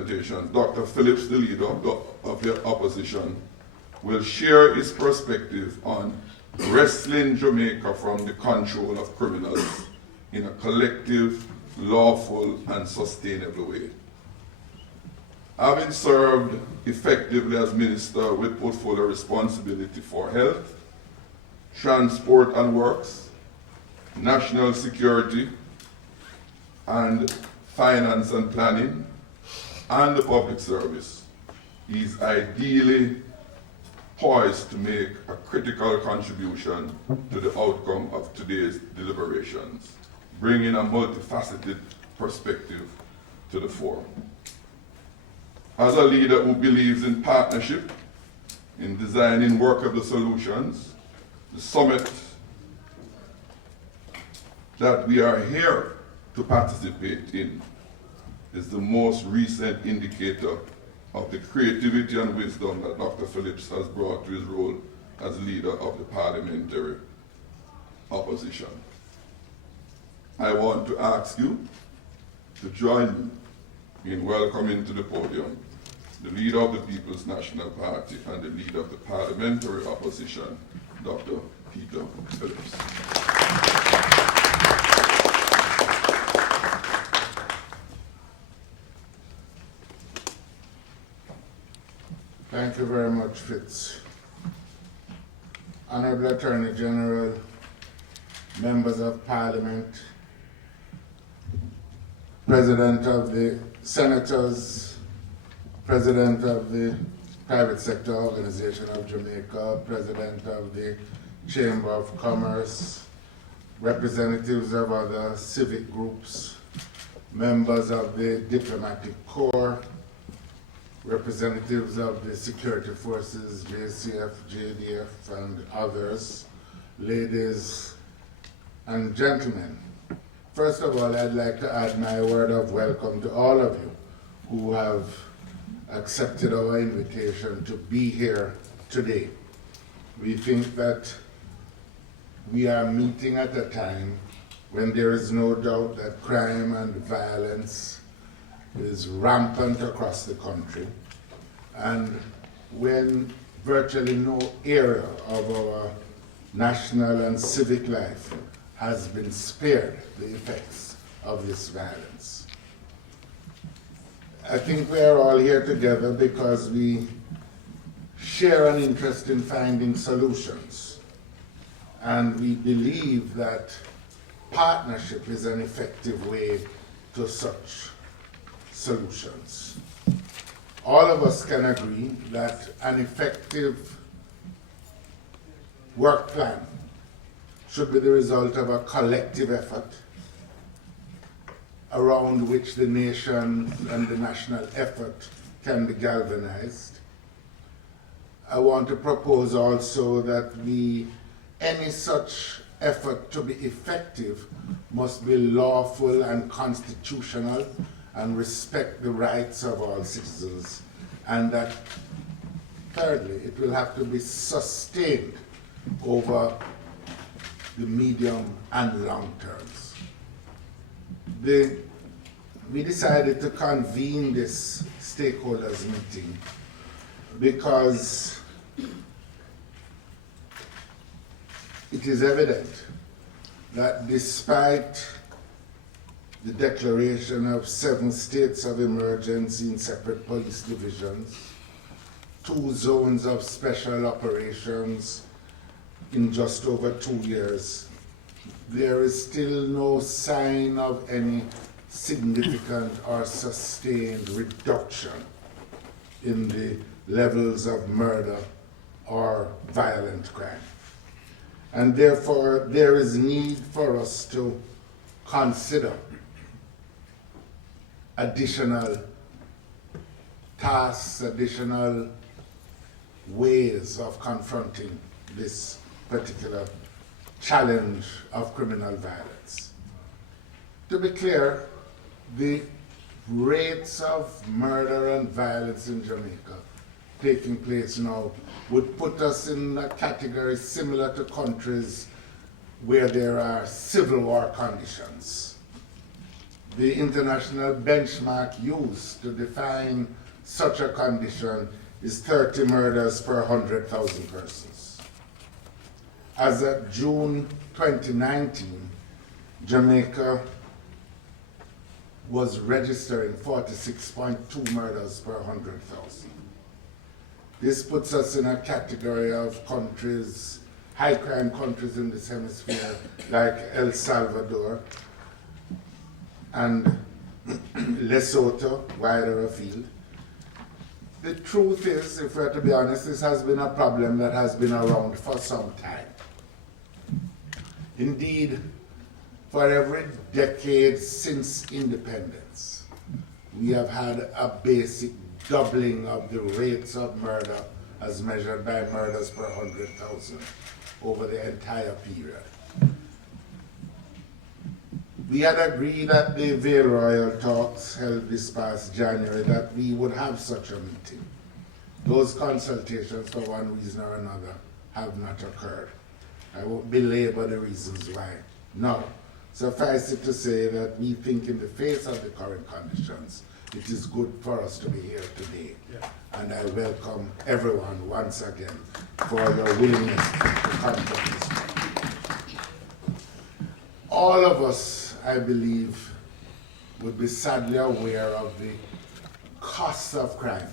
presentations, Dr. Phillips, the leader of the opposition, will share his perspective on wresting Jamaica from the control of criminals in a collective, lawful, and sustainable way. Having served effectively as minister with portfolio responsibility for health, transport and works, national security, and finance and planning, and the public service, he is ideally poised to make a critical contribution to the outcome of today's deliberations, bringing a multifaceted perspective to the fore. As a leader who believes in partnership, in designing workable solutions, the summit that we are here to participate in is the most recent indicator of the creativity and wisdom that Dr. Phillips has brought to his role as leader of the parliamentary opposition. I want to ask you to join me in welcoming to the podium the leader of the People's National Party and the leader of the parliamentary opposition, Dr. Peter Phillips. Thank you very much, Fitz. Honorable Attorney General, members of Parliament, President of the Senators, President of the Private Sector Organization of Jamaica, President of the Chamber of Commerce, representatives of other civic groups, members of the Diplomatic Corps, representatives of the security forces, JCF, JDF, and others, ladies and gentlemen. First of all, I'd like to add my word of welcome to all of you who have accepted our invitation to be here today. We think that we are meeting at a time when there is no doubt that crime and violence is rampant across the country, and when virtually no area of our national and civic life has been spared the effects of this violence. I think we are all here together because we share an interest in finding solutions, and we believe that partnership is an effective way to such solutions. All of us can agree that an effective work plan should be the result of a collective effort around which the nation and the national effort can be galvanized. I want to propose also that any such effort to be effective must be lawful and constitutional and respect the rights of all citizens, and that thirdly, it will have to be sustained over the medium and long terms. We decided to convene this stakeholders meeting because it is evident that despite the declaration of 7 states of emergency in separate police divisions, 2 zones of special operations in just over 2 years, there is still no sign of any significant or sustained reduction in the levels of murder or violent crime. And therefore, there is need for us to consider additional tasks, additional ways of confronting this particular challenge of criminal violence. To be clear, the rates of murder and violence in Jamaica taking place now would put us in a category similar to countries where there are civil war conditions. the international benchmark used to define such a condition is 30 murders per 100,000 persons. As of June 2019, Jamaica was registering 46.2 murders per 100,000. This puts us in a category of countries, high crime countries in this hemisphere, like El Salvador and Lesotho, wider afield. The truth is, if we're to be honest, this has been a problem that has been around for some time. Indeed, for every decade since independence, we have had a basic doubling of the rates of murder as measured by murders per 100,000 over the entire period. We had agreed at the Vale Royal talks held this past January that we would have such a meeting. Those consultations, for one reason or another, have not occurred. I won't belabor the reasons why. No. Suffice it to say that we think in the face of the current conditions, it is good for us to be here today. Yeah. And I welcome everyone once again for your willingness to come to this. All of us, I believe, would be sadly aware of the costs of crime,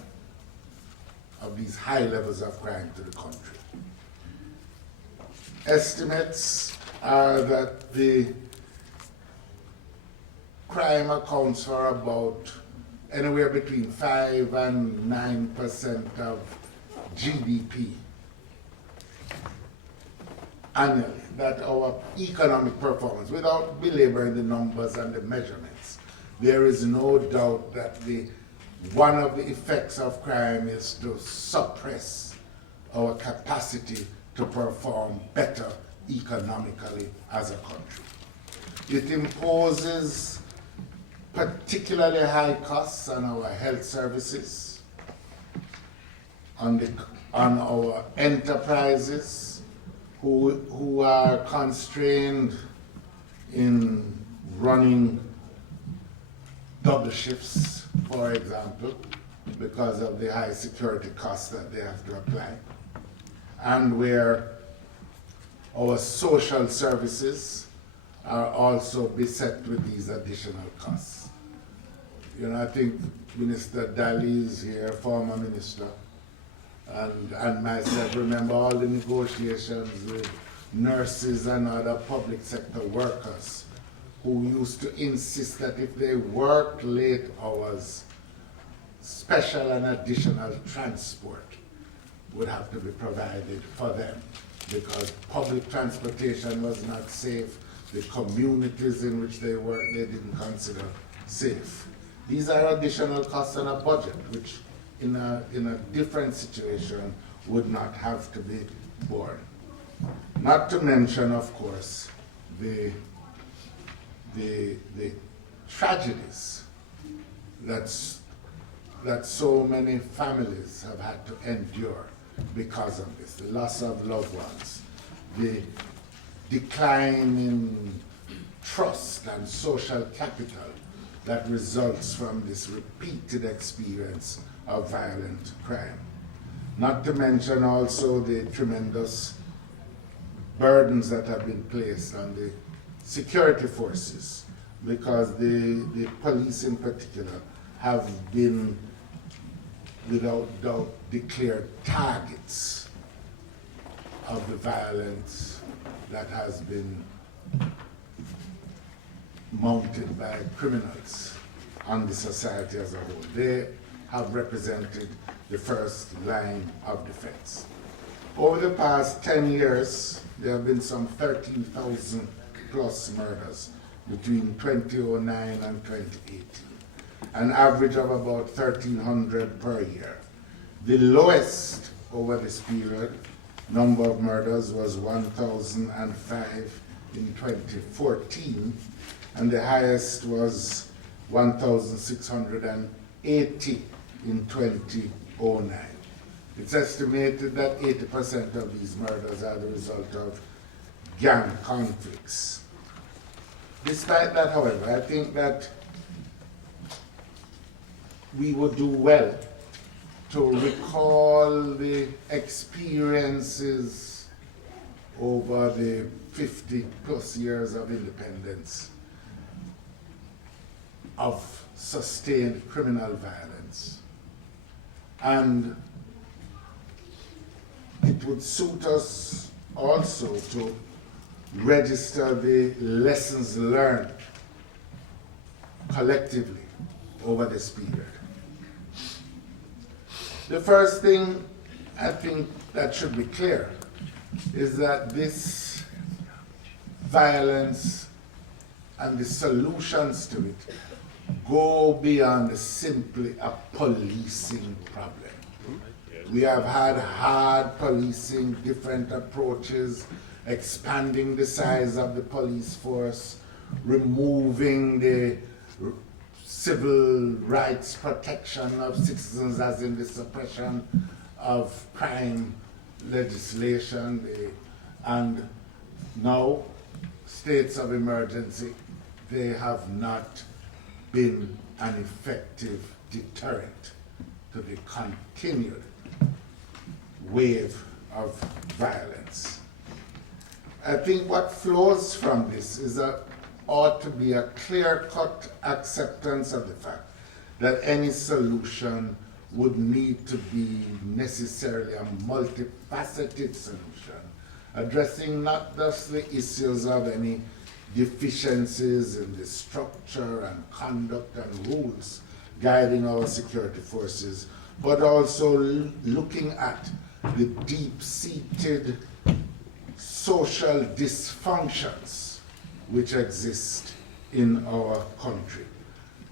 of these high levels of crime to the country. Estimates are that the crime accounts for about anywhere between 5 and 9% of GDP annually. That our economic performance, without belaboring the numbers and the measurements, there is no doubt that one of the effects of crime is to suppress our capacity to perform better economically as a country. It imposes particularly high costs on our health services, on our enterprises who are constrained in running double shifts, for example, because of the high security costs that they have to apply, and where our social services are also beset with these additional costs. You know, I think Minister Daly is here, former minister, and myself remember all the negotiations with nurses and other public sector workers who used to insist that if they worked late hours, special and additional transport would have to be provided for them because public transportation was not safe. The communities in which they worked, they didn't consider safe. These are additional costs on a budget, which in a different situation would not have to be borne. Not to mention, of course, the tragedies that so many families have had to endure because of this, the loss of loved ones, the decline in trust and social capital that results from this repeated experience of violent crime. Not to mention also the tremendous burdens that have been placed on the security forces, because the police in particular have been without doubt declared targets of the violence that has been mounted by criminals on the society as a whole. They have represented the first line of defense. Over the past 10 years, there have been some 13,000 plus murders between 2009 and 2018, an average of about 1,300 per year. The lowest over this period number of murders was 1,005 in 2014, and the highest was 1,680 in 2009. It's estimated that 80% of these murders are the result of gang conflicts. Despite that, however, I think that we would do well to recall the experiences over the 50 plus years of independence of sustained criminal violence. And it would suit us also to register the lessons learned collectively over this period. The first thing I think that should be clear is that this violence and the solutions to it go beyond simply a policing problem. We have had hard policing, different approaches, expanding the size of the police force, removing the civil rights protection of citizens, as in the suppression of crime legislation, and now states of emergency. They have not been an effective deterrent to the continued wave of violence. I think what flows from this is that ought to be a clear-cut acceptance of the fact that any solution would need to be necessarily a multifaceted solution, addressing not just the issues of any deficiencies in the structure and conduct and rules guiding our security forces, but also looking at the deep-seated social dysfunctions which exist in our country.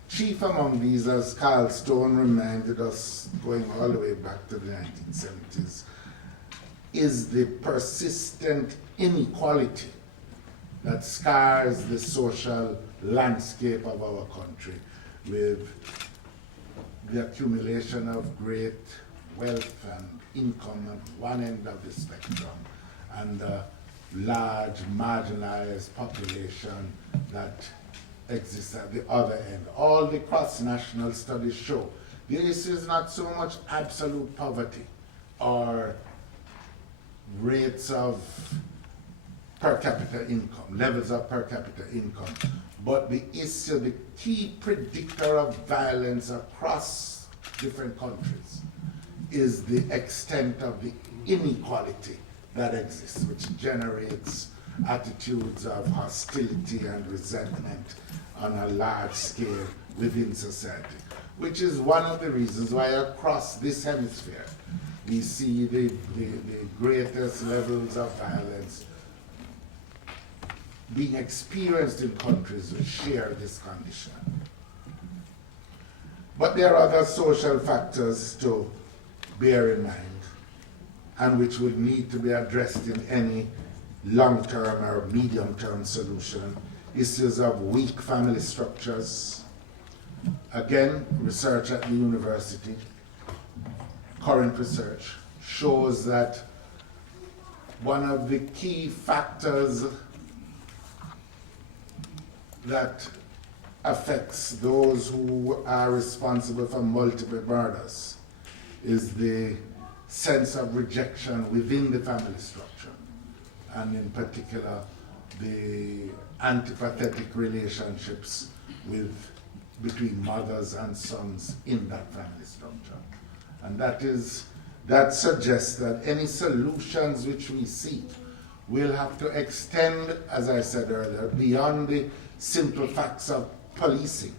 Chief among these, as Carl Stone reminded us going all the way back to the 1970s, is the persistent inequality that scars the social landscape of our country, with the accumulation of great wealth and income at one end of the spectrum, and a large marginalized population that exists at the other end. All the cross-national studies show the issue is not so much absolute poverty or rates of per capita income, levels of per capita income, but the issue, the key predictor of violence across different countries is the extent of the inequality that exists, which generates attitudes of hostility and resentment on a large scale within society, which is one of the reasons why across this hemisphere we see the greatest levels of violence being experienced in countries which share this condition. But there are other social factors to bear in mind, and which would need to be addressed in any long-term or medium-term solution. Issues of weak family structures. Again, research at the university, current research, shows that one of the key factors that affects those who are responsible for multiple murders is the sense of rejection within the family structure, and in particular the antipathetic relationships between mothers and sons in that family structure. And that suggests that any solutions which we seek will have to extend, as I said earlier, beyond the simple facts of policing,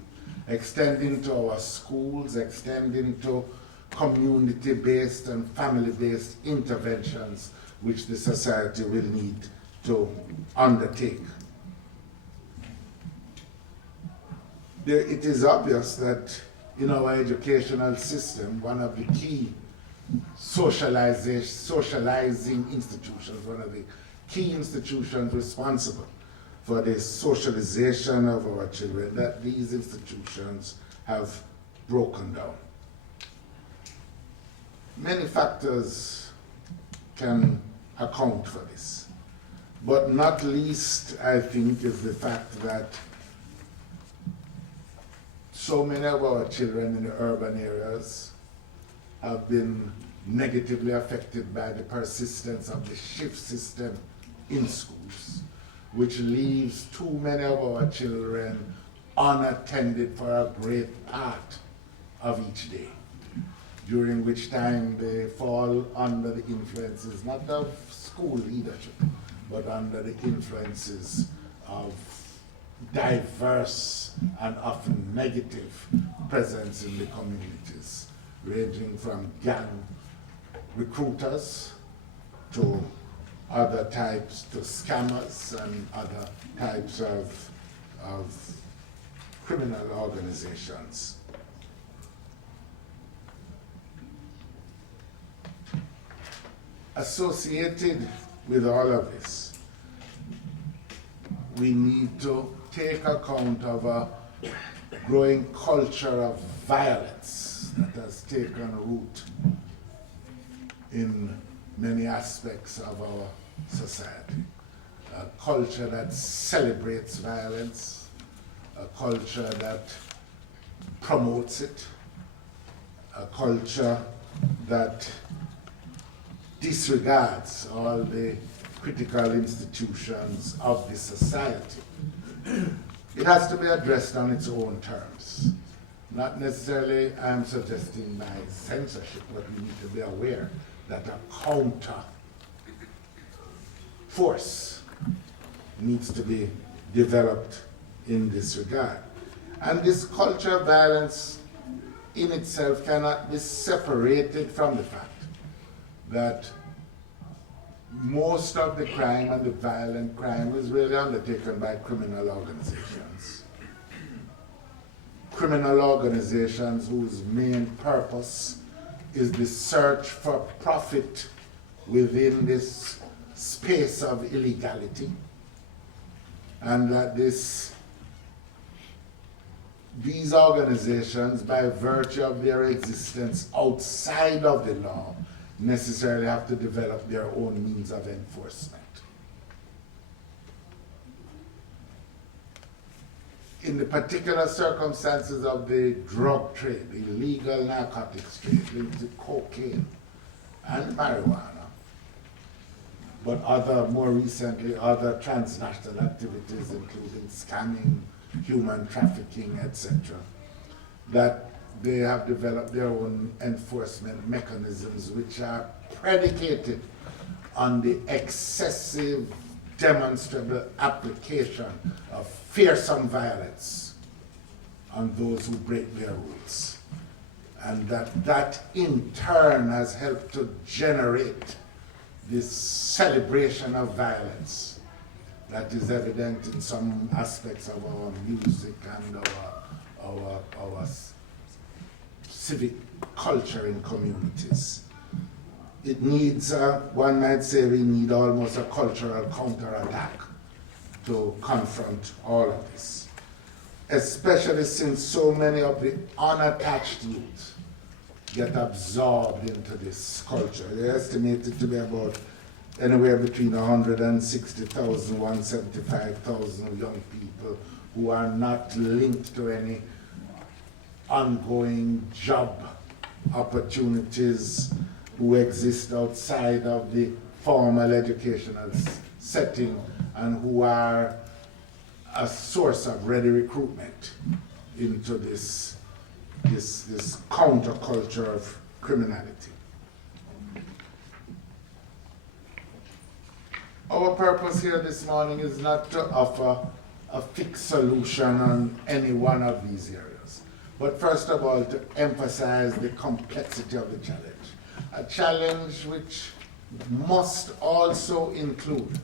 extend into our schools, extend into community-based and family-based interventions which the society will need to undertake. It is obvious that in our educational system, one of the key socializing institutions, one of the key institutions responsible for the socialization of our children, that these institutions have broken down. Many factors can account for this, but not least, I think, is the fact that so many of our children in the urban areas have been negatively affected by the persistence of the shift system in schools, which leaves too many of our children unattended for a great part of each day, during which time they fall under the influences not of school leadership, but under the influences of diverse and often negative presence in the communities, ranging from gang recruiters to other types, to scammers and other types of criminal organizations. Associated with all of this, we need to take account of a growing culture of violence that has taken root in many aspects of our society. A culture that celebrates violence, a culture that promotes it, a culture that disregards all the critical institutions of the society. It has to be addressed on its own terms. Not necessarily I'm suggesting by censorship, but we need to be aware that a counter force needs to be developed in this regard. And this culture of violence in itself cannot be separated from the fact that most of the crime and the violent crime is really undertaken by criminal organizations. Criminal organizations whose main purpose is the search for profit within this space of illegality, and that these organizations, by virtue of their existence outside of the law, necessarily have to develop their own means of enforcement. In the particular circumstances of the drug trade, the illegal narcotics trade, linked to cocaine and marijuana, but more recently, other transnational activities, including scamming, human trafficking, etc., that they have developed their own enforcement mechanisms which are predicated on the excessive demonstrable application of fearsome violence on those who break their rules. And that in turn has helped to generate this celebration of violence that is evident in some aspects of our music and our civic culture in communities. It needs, one might say we need almost a cultural counterattack to confront all of this, especially since so many of the unattached youth get absorbed into this culture. They're estimated to be about anywhere between 160,000, 175,000 young people who are not linked to any ongoing job opportunities, who exist outside of the formal educational setting, and who are a source of ready recruitment into this counterculture of criminality. Our purpose here this morning is not to offer a fixed solution on any one of these areas, but first of all to emphasize the complexity of the challenge. A challenge which must also include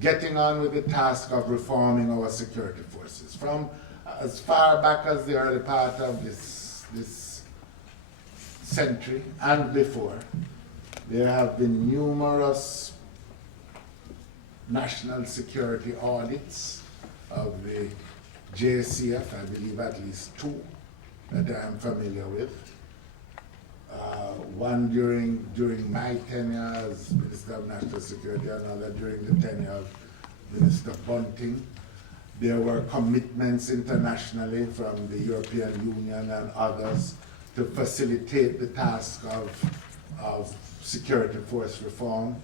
getting on with the task of reforming our security forces. From as far back as the early part of this century and before, there have been numerous national security audits of the JCF, I believe at least two that I am familiar with. One during my tenure as Minister of National Security, another during the tenure of Minister Bunting. There were commitments internationally from the European Union and others to facilitate the task of security force reform,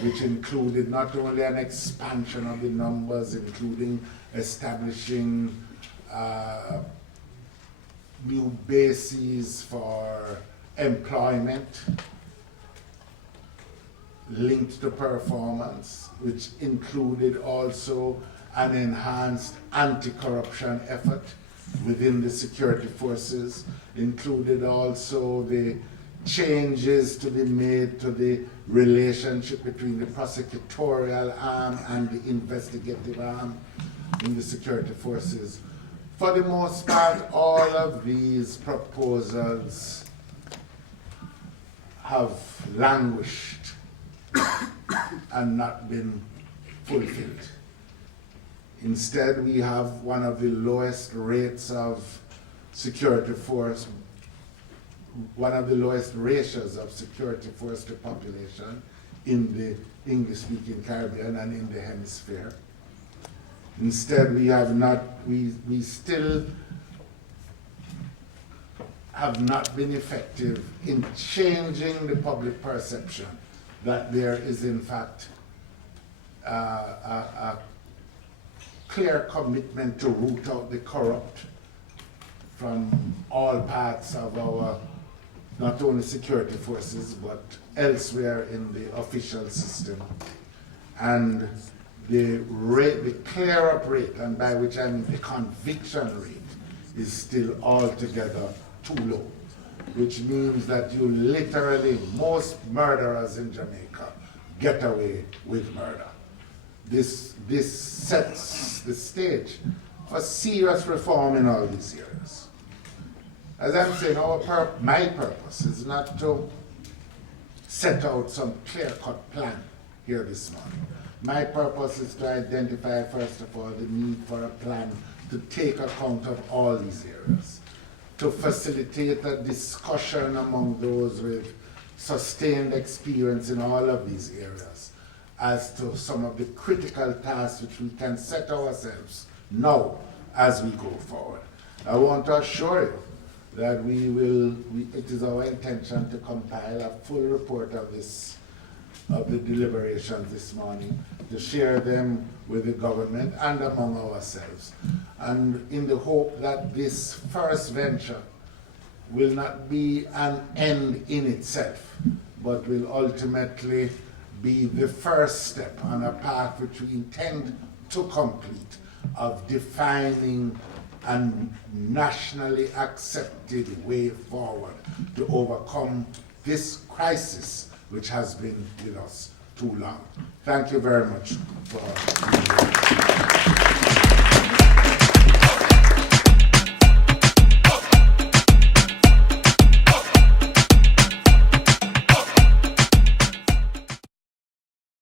which included not only an expansion of the numbers, including establishing new bases for employment linked to performance, which included also an enhanced anti-corruption effort within the security forces, included also the changes to be made to the relationship between the prosecutorial arm and the investigative arm in the security forces. For the most part, all of these proposals have languished and not been fulfilled. Instead, we have one of the lowest rates of security force, one of the lowest ratios of security force to population in the English-speaking Caribbean and in the hemisphere. Instead, we still have not been effective in changing the public perception that there is in fact a clear commitment to root out the corrupt from all parts of our, not only security forces, but elsewhere in the official system. And the clear up rate, and by which I mean the conviction rate, is still altogether too low, which means that you literally, most murderers in Jamaica get away with murder. This sets the stage for serious reform in all these areas. As I'm saying, my purpose is not to set out some clear-cut plan here this morning. My purpose is to identify, first of all, the need for a plan to take account of all these areas, to facilitate a discussion among those with sustained experience in all of these areas as to some of the critical tasks which we can set ourselves now as we go forward. I want to assure you that it is our intention to compile a full report of the deliberations this morning, to share them with the government and among ourselves, and in the hope that this first venture will not be an end in itself, but will ultimately be the first step on a path which we intend to complete of defining a nationally accepted way forward to overcome this crisis which has been with us too long. Thank you very much for being here.